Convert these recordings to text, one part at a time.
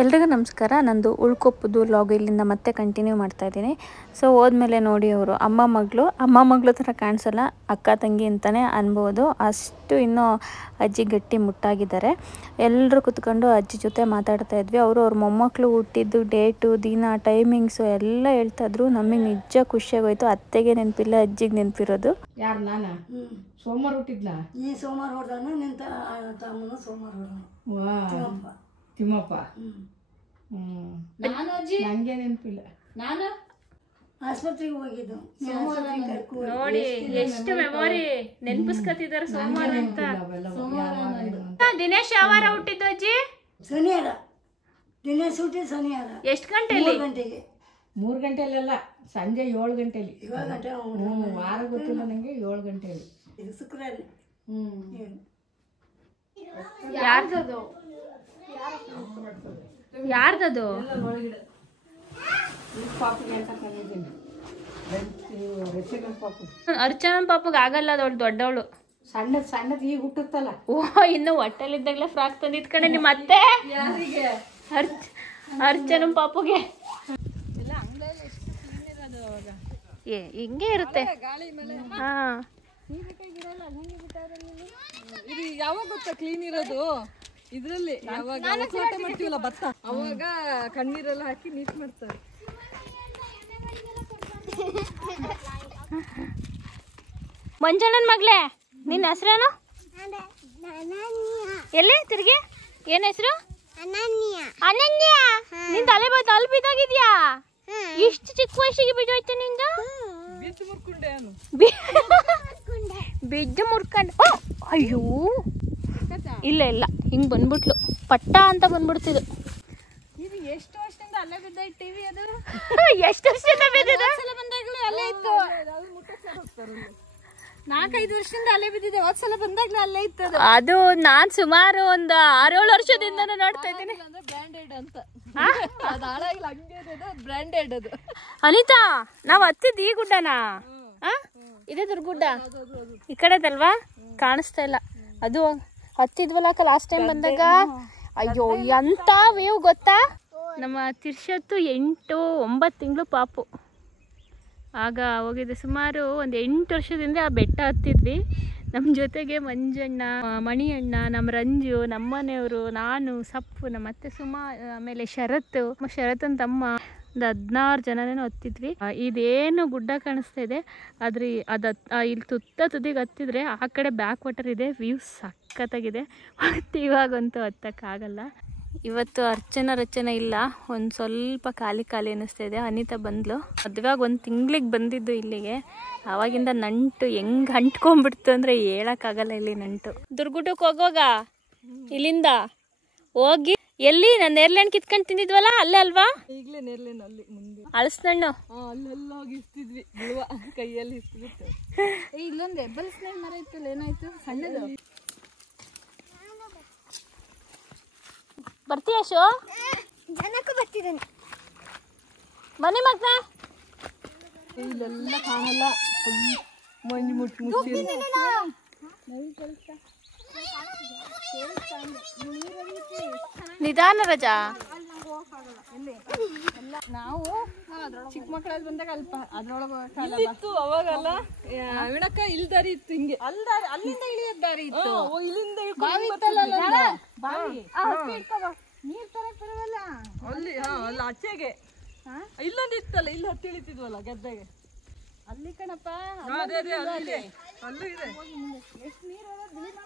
ಎಲ್ರಿಗೂ ನಮಸ್ಕಾರ. ನಂದು ಉಳ್ಕೊಪ್ಪದು ಲಾಗ್ ಇಲ್ಲಿಂದ ಮತ್ತೆ ಕಂಟಿನ್ಯೂ ಮಾಡ್ತಾ ಇದ್ದೀನಿ. ಸೊ ಹೋದ್ಮೇಲೆ ನೋಡಿ ಅವರು ಅಮ್ಮ ಮಗಳು ಥರ ಕಾಣಿಸಲ್ಲ, ಅಕ್ಕ ತಂಗಿ ಅಂತಲೇ ಅನ್ಬೋದು. ಅಷ್ಟು ಇನ್ನೂ ಅಜ್ಜಿ ಗಟ್ಟಿ ಮುಟ್ಟಾಗಿದ್ದಾರೆ. ಎಲ್ಲರೂ ಕುತ್ಕೊಂಡು ಅಜ್ಜಿ ಜೊತೆ ಮಾತಾಡ್ತಾ ಇದ್ವಿ. ಅವ್ರ ಮೊಮ್ಮಕ್ಕಳು ಹುಟ್ಟಿದ್ದು ಡೇಟು, ದಿನ, ಟೈಮಿಂಗ್ಸು ಎಲ್ಲ ಹೇಳ್ತಾಯಿದ್ರು. ನಮಗೆ ನಿಜ ಖುಷಿಯಾಗೋಯ್ತು. ಅತ್ತೆಗೆ ನೆನಪಿಲ್ಲ, ಅಜ್ಜಿಗೆ ನೆನಪಿರೋದು. ಯಾರು ನಾನು ಸೋಮವಾರ ಹುಟ್ಟಿದ್ನಾ? ನೀ ಸೋಮವಾರ ಹೊಡೆದಾನು, ನಿಂತ ತಮ್ಮನು ಸೋಮವಾರ ಹೊಡೆದಾನು. ತಿಮ್ಮಪ್ಪ. ನಂಗೆ ನೆನಪಿಲ್ಲ. ನಾನು ಆಸ್ಪತ್ರೆಗೆ ಹೋಗಿದ್ದು ನೋಡಿ ಎಷ್ಟು ಮೆಮೊರಿ ನೆನಪಿಸ್ಕೊತಿದ್ದಾರೆ ಸೋಮವಾರ ಅಂತ. ದಿನೇಶ್ ಯಾವಾರ ಹುಟ್ಟಿದ್ದು ಅಜ್ಜಿ? ಶನಿವಾರ. ದಿನೇಶ್ ಹುಟ್ಟಿ ಶನಿವಾರ. ಎಷ್ಟು ಗಂಟೆಯಲ್ಲಿ? 3 ಗಂಟೆಗೆ. 3 ಗಂಟೆಯಲ್ಲ, ಸಂಜೆ 7 ಗಂಟೆಲಿ. 7 ಗಂಟೆ. ವಾರ ಗೊತ್ತಿಲ್ಲ ನಂಗೆ. 7 ಗಂಟೆಲಿ. ಇದು ಶುಕ್ರವಾರ. ಯಾರ್ದದು? ಅರ್ಚನನ್ ಪಾಪಗೆ ಆಗಲ್ಲ, ಅದವಳು ದೊಡ್ಡವಳು. ಸಣ್ಣದ್ ಈಗ ಹುಟ್ಟುತ್ತಲ್ಲ. ಓ, ಇನ್ನು ಹೊಟ್ಟೆಲಿದ್ದಾಗಲೇ ಫ್ರಾಕ್ ತಂದಿದ್ ಕಡೆ ನಿಮ್ಮ ಅತ್ತೆ. ಅರ್ಚನನ್ ಪಾಪುಗೆ ಹಿಂಗೆ ಇರುತ್ತೆ. ಹಾ, ಇದು ಯಾವಾಗ ಗೊತ್ತಾ ಕ್ಲೀನ್ ಇರೋದು? ಇದ್ರಲ್ಲಿ ಯಾವಾಗ ಮಾಡ್ತೀವಲ್ಲ ಭತ್ತ, ಅವಾಗ ಕಣ್ಣೀರೆಲ್ಲ ಹಾಕಿ ನೀಟ್ ಮಾಡ್ತಾರೆ. ಮಂಜಣ್ಣನ ಮಗ್ಳೆ, ನಿನ್ನ ಹೆಸರೇನು? ಎಲ್ಲಿ ತಿರ್ಗಿ? ಏನ್ ಹೆಸರು? ಅನನ್ಯ. ನಿನ್ ತಲೆ ಅಲ್ಲಿ ಬಿದ್ದಾಗಿದ್ಯಾ? ಇಷ್ಟು ಚಿಕ್ಕ ವಯಸ್ಸಿಗೆ ಬಿದ್ದೋಯ್ತು ನಿಂದು? ಬಿದ್ದು ಮುರ್ಕೊಂಡು. ಅಯ್ಯೋ, ಇಲ್ಲ ಹಿಂಗ್ ಬಂದ್ಬಿಟ್ಲು, ಪಟ್ಟ ಅಂತ ಬಂದ್ಬಿಡ್ತಿದ್ದು. ಇದು ಎಷ್ಟು ವರ್ಷದಿಂದ ಅಲ್ಲೇ ಬಿದ್ದೈತೆ ಟಿವಿ? ಅದು ಎಷ್ಟು ವರ್ಷದಿಂದ ಬಿದ್ದಿದೆ? ಬಂದಾಗ್ಲೂ ಅಲ್ಲೇ ಇತ್ತು. 4-5 ವರ್ಷದಿಂದ ಅಲ್ಲೇ ಬಿದ್ದಿದೆ. ಒಂದ್ಸಲ ಬಂದಾಗ್ಲೂ ಅಲ್ಲೇ ಇತ್ತು. ಅದು ನಾನ್ ಸುಮಾರು ಒಂದು 6-7 ವರ್ಷದಿಂದ ನೋಡ್ತಾ ಇದ್ದೀನಿ. ಬ್ರ್ಯಾಂಡೆಡ್ ಅಂತ ಅದು ಹಾಳಾಗಿಲ್ಲ, ಹಂಗೆ ಬ್ರ್ಯಾಂಡೆಡ್ ಅದು. ಅನಿತಾ, ನಾವ್ ಹತ್ತಿದ್ ಈ ಗುಡ್ಡನಾ? ಇದೇ ದುರ್ಗುಡ್ಡ ಈ ಕಡೆದಲ್ವಾ? ಕಾಣಿಸ್ತಾ ಇಲ್ಲ. ಅದು ಹತ್ತಿದ್ವಲ್ಲ ಲಾಸ್ಟ್ ಟೈಮ್ ಬಂದಾಗ. ಅಯ್ಯೋ, ಎಂತ ವ್ಯೂ ಗೊತ್ತಾ? ನಮ್ಮ ತಿರ್ಷತ್ತು 8-9 ತಿಂಗಳು ಪಾಪು ಆಗ ಹೋಗಿದ್ದೆ. ಸುಮಾರು ಒಂದು 8 ವರ್ಷದಿಂದ ಆ ಬೆಟ್ಟ ಹತ್ತಿದ್ವಿ. ನಮ್ಮ ಜೊತೆಗೆ ಮಂಜಣ್ಣ, ಮಣಿಯಣ್ಣ, ನಮ್ಮ ರಂಜು, ನಮ್ಮ ಮನೆಯವರು, ನಾನು, ಸಪ್ಪು, ನಮ್ಮ ಅತ್ತೆ ಸುಮಾ, ಆಮೇಲೆ ಶರತ್ತನ ತಮ್ಮ, ಒಂದು 16 ಜನನೇನೋ ಹತ್ತಿದ್ವಿ. ಇದೇನು ಗುಡ್ಡ ಕಾಣಿಸ್ತಾ ಇದೆ, ಆದ್ರೆ ಇಲ್ಲಿ ತುದಿಗೆ ಹತ್ತಿದ್ರೆ ಆ ಕಡೆ ಬ್ಯಾಕ್ ವಾಟರ್ ಇದೆ. ವ್ಯೂ ಸಖತ್ತಾಗಿದೆ. ಇವಾಗಂತೂ ಹತ್ತಕ್ಕಾಗಲ್ಲ. ಇವತ್ತು ರಚನೆ ಇಲ್ಲ, ಒಂದು ಸ್ವಲ್ಪ ಖಾಲಿ ಅನ್ನಿಸ್ತಾ ಇದೆ. ಅನಿತಾ ಬಂದ್ಲು. ಮದುವೆಯಾಗ 1 ತಿಂಗಳಿಗೆ ಬಂದಿದ್ದು ಇಲ್ಲಿಗೆ. ಆವಾಗಿಂದ ನಂಟು ಹೆಂಗ್ ಅಂಟ್ಕೊಂಡ್ಬಿಡ್ತು ಅಂದ್ರೆ ಹೇಳಕ್ಕಾಗಲ್ಲ ಇಲ್ಲಿ ನಂಟು. ದುರ್ಗುಟಕ್ಕೆ ಹೋಗುವಾಗ ಇಲ್ಲಿಂದ ಹೋಗಿ ಎಲ್ಲಿ ನಾನು ನೇರ್ಲೆಣ್ಣು ಕಿತ್ಕೊಂಡು ತಿಂದಿದ್ವಲ್ಲ ಅಲ್ಲೇ ಅಲ್ವಾ? ಈಗಲೇ ನೇರ್ಲೆಣ್ಣು ಅಲ್ಲಿ ಮುಂದೆ ಅಳಸ್ನಣ್ಣು ಅಲ್ಲೆಲ್ಲ ಹೋಗಿ ಇಸ್ತಿದ್ವಿ. ಬಿಳುವ ಕೈಯಲ್ಲಿ ಇಸ್ತಿತ್ತು. ಇಲ್ಲೊಂದು ಎಬ್ಬಲ್ಸ್ನ ಮರ ಇತ್ತಲ್ಲ, ಏನಾಯ್ತು? ಸಣ್ಣದು. ಬರ್ತೀಯ ಶೋ? ಜನಕ್ಕೂ ಬರ್ತಿದ್ದಾನೆ ಬನ್ನಿ ಮಗ್ನ. ಇಲ್ಲೆಲ್ಲ ಕಾಣಲ್ಲ, ಮಂಜು ಮುಚ್ಚಿ ನಿಧಾನ ರಜಾ. ನಾವು ಚಿಕ್ಕ ಮಕ್ಕಳಲ್ಲಿ ಬಂದಾಗ ಅಲ್ಪ ಅದ್ರೊಳಗೆ ಅವಾಗಲ್ಲ ವಿಣಕ ಇಲ್ಲಿ ದಾರಿ ಇತ್ತು. ಹಿಂಗೆ ಅಲ್ಲಿಂದ ಇಳಿಯೋದ್ ದಾರಿ ಇತ್ತು. ಇಲ್ಲಿಂದ ನೀರ್ ತರಕ್ ಬರವಲ್ಲ ಅಲ್ಲಿ. ಅಲ್ಲಿ ಆಚೆಗೆ ಇಲ್ಲೊಂದು ಇತ್ತಲ್ಲ, ಇಲ್ಲಿ ಹತ್ತಿ ಇಳಿತಿದ್ವಲ್ಲ ಗದ್ದೆಗೆ. ಅಲ್ಲಿ ಕಣಪ್ಪ, ಅಲ್ಲೂ ಇದೆ. ಎಷ್ಟು ನೀರು ಅಲ್ಲಿಂದ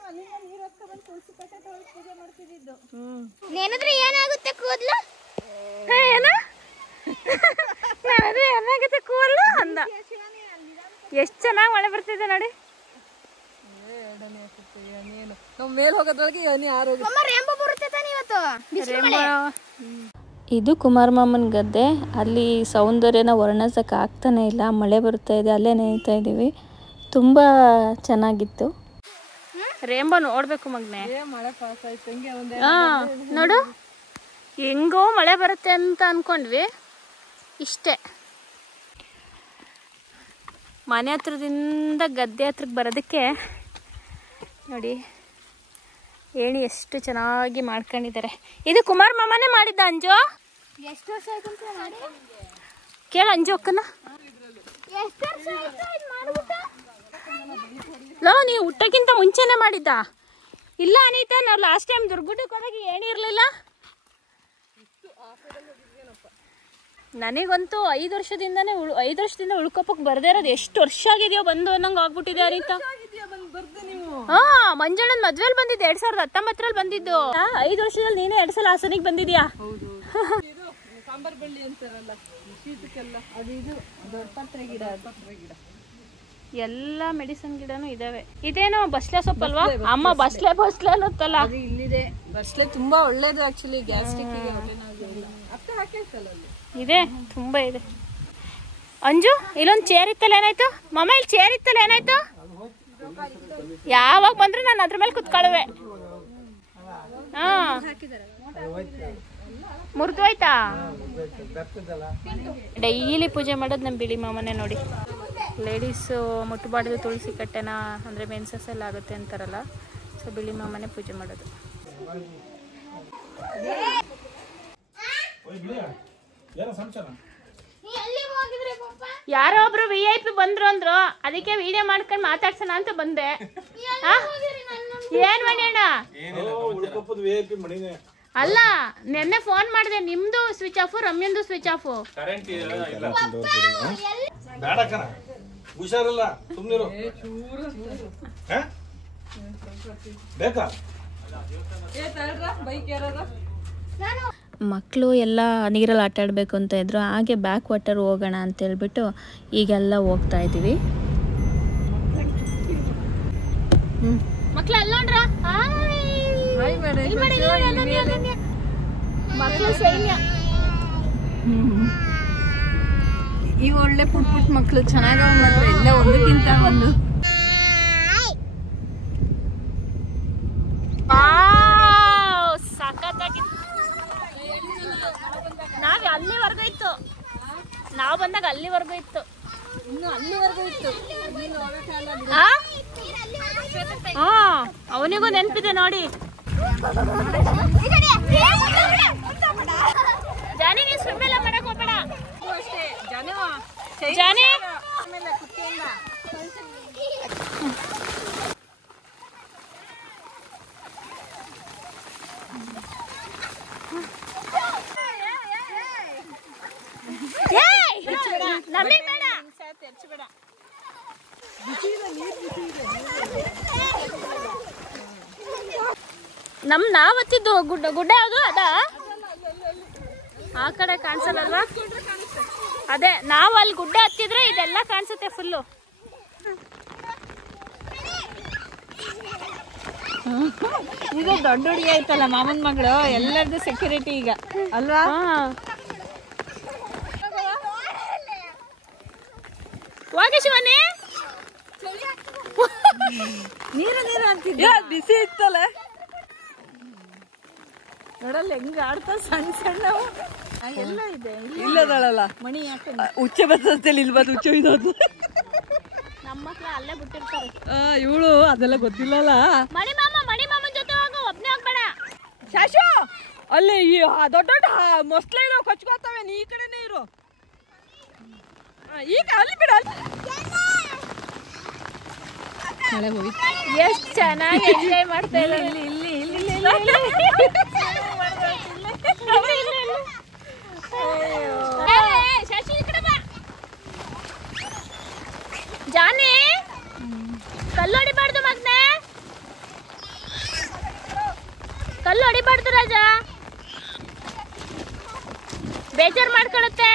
ನೀರು ಹಕ್ಕ ಬಂದು ತುಳಸಿ ಕಟ್ಟೆ ತೊಳೆದು ಪೂಜೆ ಮಾಡ್ತಿದ್ದು. ನೆನದ್ರೆ ಏನಾಗುತ್ತೆ ಕೂದಲು? ಏನಾಗುತ್ತೆ ಕೂದಲು ಅಂದ. ಎಷ್ಟು ಚೆನ್ನಾಗಿ ಮಳೆ ಬರ್ತಿದೆ ನೋಡಿ. ನಾವು ಮೇಲ್ ಹೋಗೋದ್ರೊಳಗೆ ಏನಿ ಆರೋಗ್ಯ. ಇದು ಕುಮಾರ ಮಾಮನ ಗದ್ದೆ. ಅಲ್ಲಿ ಸೌಂದರ್ಯನ ವರ್ಣಿಸಕ್ಕೆ ಆಗ್ತಾನೆ ಇಲ್ಲ. ಮಳೆ ಬರ್ತಾ ಇದೆ, ಅಲ್ಲೇ ನೇಯ್ತಾ ಇದ್ದೀವಿ. ತುಂಬ ಚೆನ್ನಾಗಿತ್ತು. ರೇಂಬೋ ನೋಡ್ಬೇಕು ಮಗ್ನೆ. ಮಳೆ ಪಾಸ್ ಆಯ್ತು ಹಂಗೆ ಒಂದೇ. ನೋಡು, ಹೆಂಗೋ ಮಳೆ ಬರುತ್ತೆ ಅಂತ ಅನ್ಕೊಂಡ್ವಿ. ಇಷ್ಟೇ, ಮನೆ ಹತ್ರದಿಂದ ಗದ್ದೆ ಹತ್ರಕ್ಕೆ ಬರೋದಕ್ಕೆ ನೋಡಿ ಏಣಿ ಎಷ್ಟು ಚೆನ್ನಾಗಿ ಮಾಡ್ಕೊಂಡಿದ್ದಾರೆ. ಇದು ಕುಮಾರ್ ಮಾಮನೇ ಮಾಡಿದ್ದ ಅಂಜು? ಎಷ್ಟು ವರ್ಷ ಆಯ್ತು ಅಂತ ಮಾಡಿ? ಕೇಳ ಅಂಜು ಅಕ್ಕನ. ಎಷ್ಟು ವರ್ಷ ಆಯ್ತು ಇದು ಮಾಡ್ಬಿಟ್ಟು? ಲೋ, ನೀವು ಹುಟ್ಟಕ್ಕಿಂತ ಮುಂಚೆನೆ ಮಾಡಿದ್ದ? ಇಲ್ಲ ಅನಿತಾ, ನಾವು ಲಾಸ್ಟ್ ಟೈಮ್ ದುರ್ಗುಟಕ್ಕೆ ಹೋದಾಗ ಏಣಿ ಇರಲಿಲ್ಲ. ನನಗಂತೂ 5 ವರ್ಷದಿಂದ ಉಳ್ಕೊಪ್ಪಕ್ಕೆ ಬರ್ದೇ ಇರೋದು. ಎಷ್ಟು ವರ್ಷ ಆಗಿದೆಯೋ ಬಂದು ಅನ್ನಂಗೆ ಆಗ್ಬಿಟ್ಟಿದೆ ಅನಿತಾ. ಹಾ, ಮಂಜಣ್ಣನ ಮದ್ವೆಲಿ ಬಂದಿದ್ದೆ 2019 ಬಂದಿದ್ದು. 5 ವರ್ಷದಲ್ಲಿ ನೀನೇ 2 ಸಲ ಹಾಸನಿಗೆ ಬಂದಿದ್ಯಾ? ಸಾಂಬಾರ್ ಬಳ್ಳಿ ಅಂತಾರಲ್ಲ ಶೀತಕ್ಕೆಲ್ಲ, ಅದು ಇದು ದೊಡ್ಡಪತ್ರೆ ಗಿಡ. ಎಲ್ಲ ಮೆಡಿಸಿನ್ ಗಿಡನೂ ಇದಾವೆ. ಇದೇನೋ ಬಸ್ಲೆ ಸೊಪ್ಪಲ್ವಾ ಅಮ್ಮ? ಬಸ್ಲೆ ಅನ್ನತ್ತಲ್ಲ. ಅದು ಇಲ್ಲಿದೆ. ಬಸ್ಲೆ ತುಂಬಾ ಒಳ್ಳೇದು ಆಕ್ಚುಲಿ, ಗ್ಯಾಸ್ಟ್ರಿಕ್ಕಿಗೆ ಒಳ್ಳೆನಾಗಿಲ್ಲ. ಅಕ್ಕ ಹಾಕಿರ್ತಲ್ಲ ಅಲ್ಲಿ ಇದೆ, ತುಂಬಾ ಇದೆ. ಅಂಜು, ಇಲ್ಲೊಂದು ಚೇರ್ ಇತ್ತಲ್ಲ, ಏನಾಯ್ತು? ಮಮ್ಮ, ಇಲ್ಲಿ ಚೇರ್ ಇತ್ತಲ್ಲ, ಏನಾಯ್ತು? ಯಾವಾಗ ಬಂದ್ರೆ ನಾನು ಅದ್ರ ಮೇಲೆ ಕುತ್ಕೊಳ್ಳುವೆ. ಹಾ, ಮುರಿದೋಯ್ತಾ? ಡೈಲಿ ಪೂಜೆ ಮಾಡೋದು ನಮ್ಮ ಬಿಳಿ ಮಾಮನೆ ನೋಡಿ. ಲೇಡೀಸು ಮುಟ್ಟಬಾರ್ದು ತುಳಸಿ ಕಟ್ಟೆನ, ಅಂದರೆ ಮೆನ್ಸಸ್ ಎಲ್ಲ ಆಗುತ್ತೆ ಅಂತಾರಲ್ಲ. ಸೊ ಬಿಳಿ ಮಾಮನೆ ಪೂಜೆ ಮಾಡೋದು. ಯಾರೋ ಒಬ್ರು VIP ಬಂದ್ರು ಅಂದ್ರು, ಅದಕ್ಕೆ ವಿಡಿಯೋ ಮಾಡ್ಕೊಂಡು ಮಾತಾಡ್ಸೋಣ ಅಂತ ಬಂದೆ. ಏನ್ ಮಾಡ್ಯಾಣ? ಅಲ್ಲ, ನೆನ್ನೆ ಫೋನ್ ಮಾಡಿದೆ, ನಿಮ್ದು ಸ್ವಿಚ್ ಆಫ್, ರಮ್ಯಂದು ಸ್ವಿಚ್ ಆಫ್. ಹುಷಾರಿಲ್ಲ, ಸುಮ್ಮನಿರು. ಬೇಕಾ ಬೈಕ್ ಯಾರ ಮಕ್ಕಳು ಎಲ್ಲ ನೀರಲ್ಲಿ ಆಟ ಆಡಬೇಕು ಅಂತ ಇದ್ರು. ಹಾಗೆ ಬ್ಯಾಕ್ ವಾಟರ್ ಹೋಗೋಣ ಅಂತ ಹೇಳ್ಬಿಟ್ಟು ಈಗೆಲ್ಲ ಹೋಗ್ತಾ ಇದ್ದೀವಿ. ಮಕ್ಕಳು ಅಲ್ಲೋಣ್ರ, ಮಕ್ಕಳು ಸೈನ್ಯ. ಈ ಒಳ್ಳೆ ಪುಟ್ ಮಕ್ಕಳು ಚೆನ್ನಾಗವ ಮಾತ್ರ, ಎಲ್ಲ ಒಂದಕ್ಕಿಂತ ಒಂದು. ಸಖತ್ತಾಗಿತ್ತು. ನಾವ್ ಅಲ್ಲಿವರೆಗೂ ಇತ್ತು, ನಾವು ಬಂದಾಗ ಅಲ್ಲಿವರೆಗೂ ಇತ್ತು. ಇನ್ನು ಅಲ್ಲಿವರೆಗೂ ಇತ್ತು. ಹಾ, ಅವನಿಗೂ ನೆನಪಿದೆ ನೋಡಿ. ಜಾನಿ, ನೀನ್ ಸ್ವಿಮ್ ಎಲ್ಲ ಮಾಡಕ್ ಹೋಗ್ಬೇಡ. ಜಾನಿ, ನಮಗ್ ಬೇಡ. ನಾವ್ ಹತ್ತಿದ್ದು ಗುಡ್ಡ ಯಾವುದು? ಅದ ಆ ಕಡೆ ಕಾಣಿಸಲ್ಲಲ್ವಾ? ಅದೇ, ನಾವು ಅಲ್ಲಿ ಗುಡ್ಡ ಹತ್ತಿದ್ರೆ ಇದೆಲ್ಲ ಕಾಣಿಸುತ್ತೆ ಫುಲ್ಲು. ಈಗ ದೊಡ್ಡ ಹುಡುಗಿ ಆಯ್ತಲ್ಲ ಮಾಮನ್ ಮಗಳು, ಎಲ್ಲರದ್ದು ಸೆಕ್ಯೂರಿಟಿ ಈಗ ಅಲ್ವಾ? ಹೋಗಿ ಶಿವನೇ, ನೀರು ಅಂತಿದ್ದೆ, ಬಿಸಿ ಇತ್ತಲ್ಲ. ನೋಡಲ್ಲ ಹೆಂಗ ಆಡ್ತಾ ಸಣ್ಣ ಸಣ್ಣವು ಎಲ್ಲ ಇದೆ. ಇಲ್ಲದಳಲ್ಲ ಮಣಿ ಯಾಕೆ ಹುಚ್ಚ ಬರ್ತೇಳಿ ಇಲ್ಲಿ ಬಂದು ಹುಚ್ಚ ಇದ್ದೋದು. ನಮ್ಮ ಮಕ್ಳು ಅಲ್ಲೇ ಬಿಟ್ಟಿರ್ತಾರೆ. ಇವಳು ಅದೆಲ್ಲ ಗೊತ್ತಿಲ್ಲಲ್ಲ. ಮಣಿ ಮಾಮನ್ ಜೊತೆ ಹೋಗು, ಒಬ್ನೇ ಹೋಗ್ಬೇಡ. ಶಾಶು, ಅಲ್ಲಿ ದೊಡ್ಡ ದೊಡ್ಡ ಮೊಸ್ಲೆ ಇರೋ ಕೊಚ್ಕೋತಾವೆ, ನೀ ಈ ಕಡೆನೇ ಇರು. ಈಗ ಅಲ್ಲಿ ಬಿಡ. ಎಷ್ಟು ಚೆನ್ನಾಗಿ ಎಂಜಾಯ್ ಮಾಡ್ತಾ ಇದ್ದಾರೆ. ಜಾನಿ, ಕಲ್ಲು ಹೊಡಿಬಾರ್ದು ಮಗ್ನೆ, ಕಲ್ಲು ಹೊಡಿಬಾರ್ದು ರಾಜ, ಬೇಜಾರು ಮಾಡ್ಕೊಳುತ್ತೆ.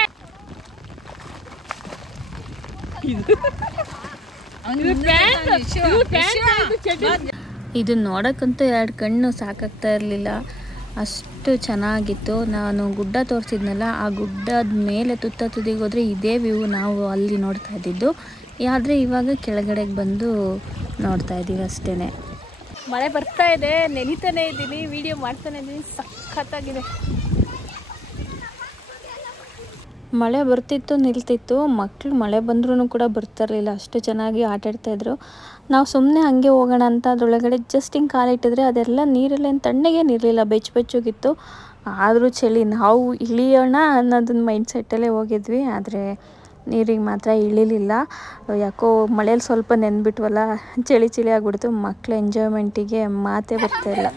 ಇದು ನೋಡಕ್ಕಂತೂ 2 ಕಣ್ಣು ಸಾಕಾಗ್ತಾ ಇರಲಿಲ್ಲ, ಅಷ್ಟು ಚೆನ್ನಾಗಿತ್ತು. ನಾನು ಗುಡ್ಡ ತೋರಿಸಿದ್ನಲ್ಲ, ಆ ಗುಡ್ಡದ ಮೇಲೆ ತುದಿಗೆ ಹೋದರೆ ಇದೇ ವ್ಯೂ ನಾವು ಅಲ್ಲಿ ನೋಡ್ತಾ ಇದ್ದಿದ್ದು. ಆದರೆ ಇವಾಗ ಕೆಳಗಡೆಗೆ ಬಂದು ನೋಡ್ತಾ ಇದ್ದೀವಿ ಅಷ್ಟೇ. ಮಳೆ ಬರ್ತಾ ಇದೆ, ನೆನಿತಾನೆ ಇದ್ದೀನಿ, ವಿಡಿಯೋ ಮಾಡ್ತಾನೆ ಇದ್ದೀನಿ, ಸಖತ್ತಾಗಿದೆ. ಮಳೆ ಬರ್ತಿತ್ತು ನಿಲ್ತಿತ್ತು. ಮಕ್ಕಳು ಮಳೆ ಬಂದ್ರೂ ಕೂಡ ಬರ್ತಿರಲಿಲ್ಲ, ಅಷ್ಟು ಚೆನ್ನಾಗಿ ಆಟಾಡ್ತಾಯಿದ್ರು. ನಾವು ಸುಮ್ಮನೆ ಹಾಗೆ ಹೋಗೋಣ ಅಂತ ಅದರೊಳಗಡೆ ಜಸ್ಟ್ ಹಿಂಗೆ ಕಾಲಿಟ್ಟಿದ್ರೆ ಅದೆಲ್ಲ ನೀರೆಲ್ಲ ಏನು ತಣ್ಣಗೇನಿರಲಿಲ್ಲ, ಬೆಚ್ಚಗಿತ್ತು. ಆದರೂ ಚಳಿ, ನಾವು ಇಳಿಯೋಣ ಅನ್ನೋದನ್ನ ಮೈಂಡ್ ಸೆಟ್ಟಲ್ಲೇ ಹೋಗಿದ್ವಿ. ಆದರೆ ನೀರಿಗೆ ಮಾತ್ರ ಇಳಿಲಿಲ್ಲ. ಯಾಕೋ ಮಳೇಲಿ ಸ್ವಲ್ಪ ನೆನ್ಬಿಟ್ವಲ್ಲ, ಚಳಿ ಆಗಿಬಿಡ್ತು. ಮಕ್ಕಳ ಎಂಜಾಯ್ಮೆಂಟಿಗೆ ಮಾತೇ ಬರ್ತಾಯಿಲ್ಲ.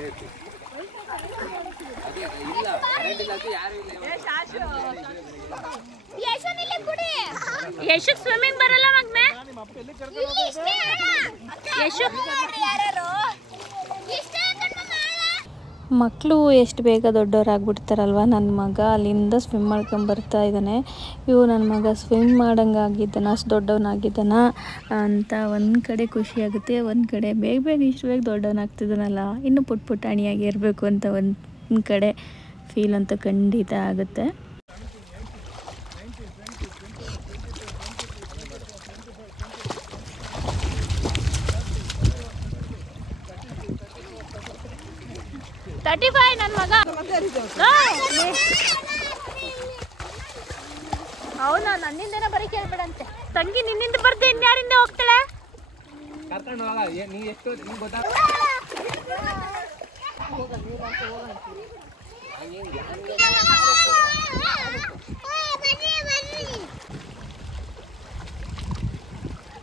ಯಶಕ್ ಸ್ವಿಮ್ಮಿಂಗ್ ಬರಲ್ಲ ಮಗ್ನೆ. ಮಕ್ಕಳು ಎಷ್ಟು ಬೇಗ ದೊಡ್ಡವರಾಗ್ಬಿಡ್ತಾರಲ್ವ. ನನ್ನ ಮಗ ಅಲ್ಲಿಂದ ಸ್ವಿಮ್ ಮಾಡ್ಕೊಂಬರ್ತಾ ಇದ್ದಾನೆ. ನನ್ನ ಮಗ ಸ್ವಿಮ್ ಮಾಡೋಂಗಾಗಿದ್ದಾನ, ಅಷ್ಟು ದೊಡ್ಡವನಾಗಿದ್ದಾನ ಅಂತ ಒಂದು ಕಡೆ ಖುಷಿಯಾಗುತ್ತೆ, ಒಂದು ಕಡೆ ಬೇಗ ಇಷ್ಟು ಬೇಗ ದೊಡ್ಡವನಾಗ್ತಿದ್ದಾನಲ್ಲ, ಇನ್ನೂ ಪುಟಾಣಿಯಾಗಿ ಇರಬೇಕು ಅಂತ ಒಂದು ಕಡೆ ಫೀಲ್ ಅಂತೂ ಖಂಡಿತ ಆಗುತ್ತೆ. ನನ್ನ ಮಗ ಅವನ ನನ್ನಿಂದೇನ ಬರೀ ಕೇಳ್ಬೇಡಂತೆ. ತಂಗಿ ನಿನ್ನಿಂದ ಬರ್ದೆ ಇನ್ಯಾರಿಂದ ಹೋಗ್ತಾಳೆ?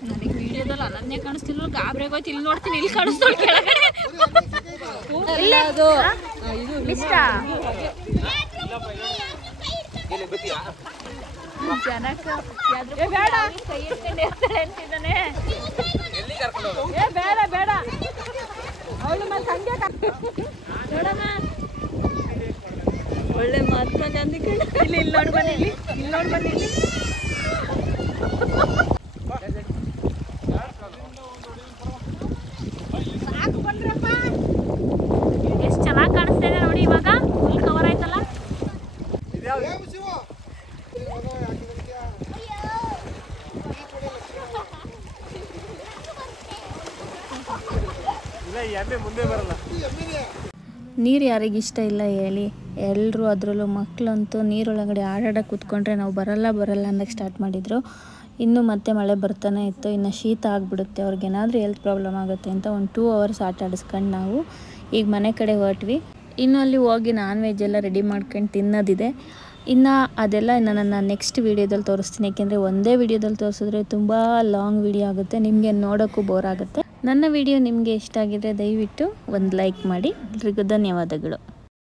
ನನಗೆ ವಿಡಿಯೋದಲ್ಲಿ ಅನನ್ಯ ಕಾಣಿಸ್ತಿಲ್ಲ, ಗಾಬ್ರೆಗೋಯ್ತು. ಇಲ್ಲಿ ನೋಡ್ತೀನಿ, ಇಲ್ಲಿ ಕಾಣಿಸ್ತೋಳು ಕೆಳಗಡೆ. ಬೇಡ ಅವಳು ಮತ್ತೆ ಹಂಗೆ ಒಳ್ಳೆ ಮಾತು ಇಲ್ಲಿ ನೋಡಿ ಬನ್ನಿ, ಇಲ್ಲಿ ನೋಡಿ ಬನ್ನಿ. ಎಷ್ಟು ಚೆನ್ನಾಗಿ ಕಾಣಿಸ್ತಾ ಇದೆ ನೋಡಿ. ಇವಾಗ ಫುಲ್ ಕವರ್ ಆಯ್ತಲ್ಲ. ನೀರು ಯಾರಿಗಿಷ್ಟ ಇಲ್ಲ ಹೇಳಿ? ಎಲ್ಲರೂ, ಅದರಲ್ಲೂ ಮಕ್ಕಳಂತೂ ನೀರೊಳಗಡೆ ಆಡಾಡಕ್ಕೆ ಕೂತ್ಕೊಂಡ್ರೆ ನಾವು ಬರಲ್ಲ ಅನ್ನೋಕ್ಕೆ ಸ್ಟಾರ್ಟ್ ಮಾಡಿದರು. ಇನ್ನು ಮತ್ತೆ ಮಳೆ ಬರ್ತಾನೆ ಇತ್ತು. ಇನ್ನು ಶೀತ ಆಗಿಬಿಡುತ್ತೆ, ಅವ್ರಿಗೇನಾದರೂ ಹೆಲ್ತ್ ಪ್ರಾಬ್ಲಮ್ ಆಗುತ್ತೆ ಅಂತ ಒಂದು 2 ಅವರ್ಸ್ ಆಟ ಆಡಿಸ್ಕೊಂಡು ನಾವು ಈಗ ಮನೆ ಕಡೆ ಹೊರಟ್ವಿ. ಇನ್ನು ಅಲ್ಲಿ ಹೋಗಿ ನಾನ್ ವೆಜ್ ಎಲ್ಲ ರೆಡಿ ಮಾಡ್ಕೊಂಡು ತಿನ್ನೋದಿದೆ. ಇನ್ನು ಅದೆಲ್ಲ ನನ್ನ ನೆಕ್ಸ್ಟ್ ವೀಡಿಯೋದಲ್ಲಿ ತೋರಿಸ್ತೀನಿ. ಯಾಕೆಂದರೆ ಒಂದೇ ವೀಡಿಯೋದಲ್ಲಿ ತೋರಿಸಿದ್ರೆ ತುಂಬ ಲಾಂಗ್ ವೀಡಿಯೋ ಆಗುತ್ತೆ, ನಿಮಗೆ ನೋಡೋಕ್ಕೂ ಬೋರ್ ಆಗುತ್ತೆ. ನನ್ನ ವಿಡಿಯೋ ನಿಮಗೆ ಇಷ್ಟ ಆಗಿದ್ರೆ ದಯವಿಟ್ಟು ಒಂದು ಲೈಕ್ ಮಾಡಿ. ಎಲ್ರಿಗೂ ಧನ್ಯವಾದಗಳು.